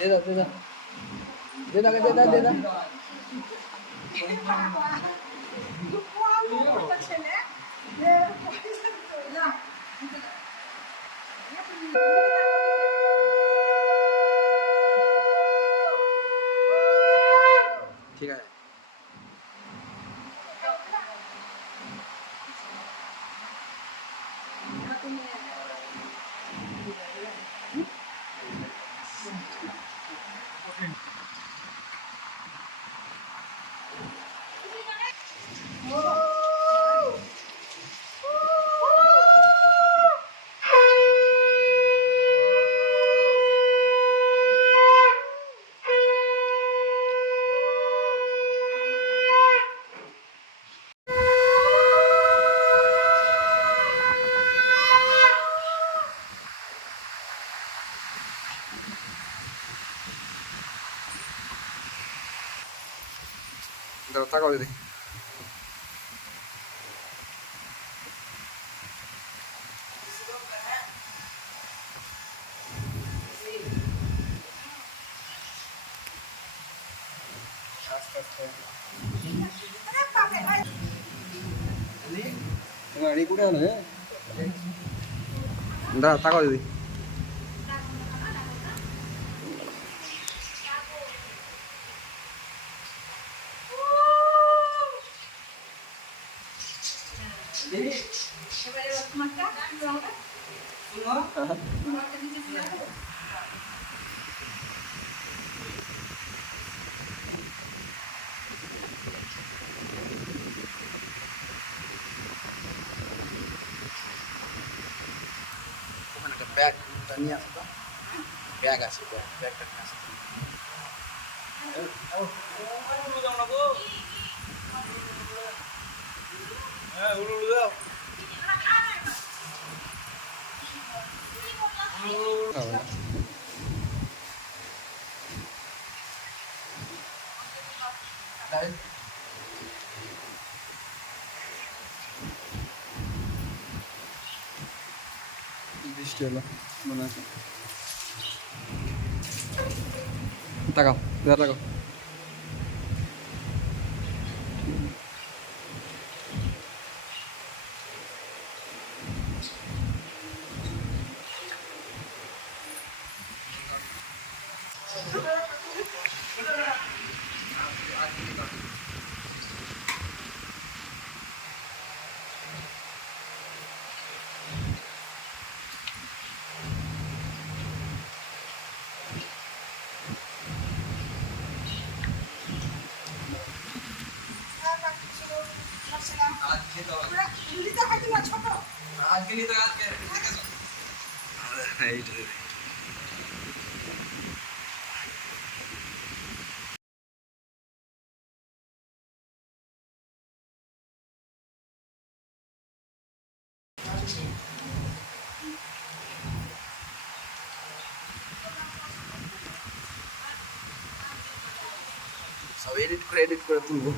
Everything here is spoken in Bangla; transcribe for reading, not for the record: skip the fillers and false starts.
दे दो दे दो दे दो दे दो दे दो ठीक है দাও তাকাও দিদি गाड़ी कुठे आलं दादा ताकाव दिदी ব্যাগ নিয়ে আসতো ব্যাগ আছে ব্যাগটা নিয়ে আসতো হ্যাঁ উড়ু উড়ু দাও বৃষ্টি হলো মনে আছে তাকাও তাকাও আজকে নিতে আজকে এইটা সব এডিট করে তুলবো